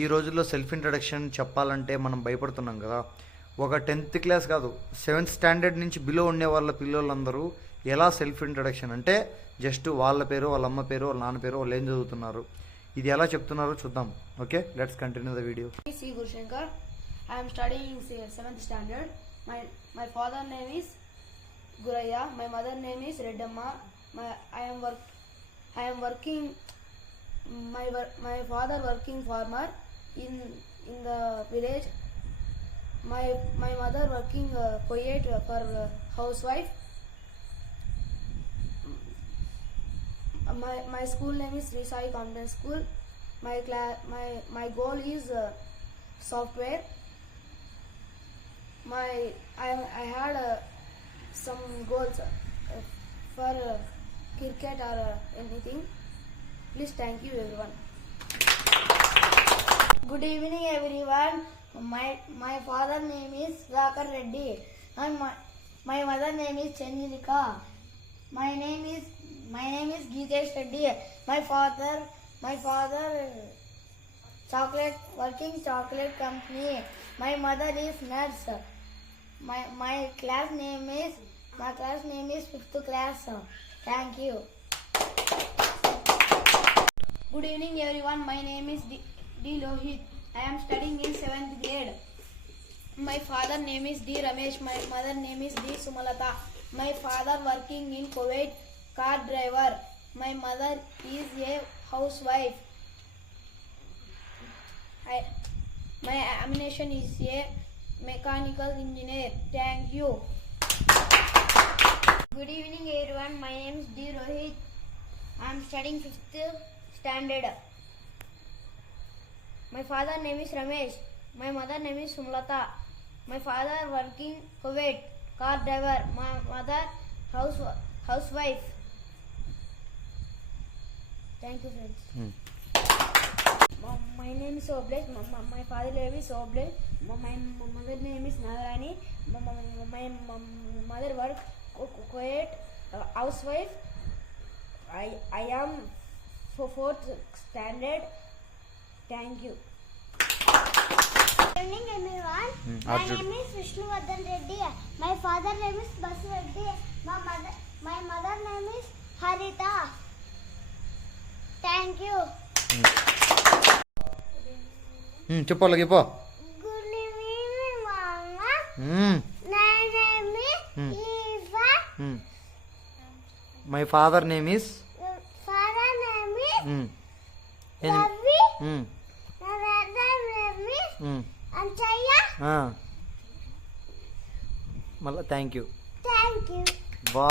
ఈ రోజుల్లో self introduction చెప్పాలంటే మనం భయపడుతున్నాం కదా. ఒక 10th క్లాస్ కాదు 7th స్టాండర్డ్ నుంచి బిలో ఉండే వాళ్ళ పిల్లలందరూ ఎలా సెల్ఫ్ ఇంట్రడక్షన్ అంటే జస్ట్ వాళ్ళ పేరు, వాళ్ళ అమ్మ పేరు, వాళ్ళ నాన్న పేరు, వాళ్ళు ఏం చదువుతున్నారు, ఇది ఎలా చెప్తున్నారో చూద్దాం. Okay, let's continue the video. C. Gurshankar. I am studying 7th standard. My father name is Guraya. My mother name is Reddamma. I am working. My father working farmer in the village. My mother working poet for housewife. My school name is Sri Sai Convent School. My goal is software. I had some goals for cricket or anything. Please, thank you everyone. Good evening everyone. My father name is Vakar Reddy and my mother name is Chandrika. My name is Geetesh Reddy. My father working chocolate company. My mother is nurse. My class name is 5th class. Thank you. Good evening everyone. My name is D. Lohit. I am studying in 7th grade. My father name is D. Ramesh. My mother name is D. Sumalata. My father working in Kuwait, car driver. My mother is a housewife. My ambition is a mechanical engineer. Thank you. Good evening everyone. My name is D. Rohit. I am studying 5th standard. My father name is Ramesh. My mother name is Sumlata. My father working Kuwait, car driver. My mother housewife. Thank you friends. My name is Oblesh. My father name is Oblesh. My mother name is Nagarani. My mother work Kuwait, housewife. I am 4th standard. Thank you. Good evening everyone. My name is Vishnuvardhan Reddy. My father name is Basu Reddy. My mother name is Harita. Thank you. చెప్పాలి పో. Good evening mama. My name is Eva. My father name is Father name is Ravi. My mother name is Anchaya. మళ్ళీ thank you. Thank you. వా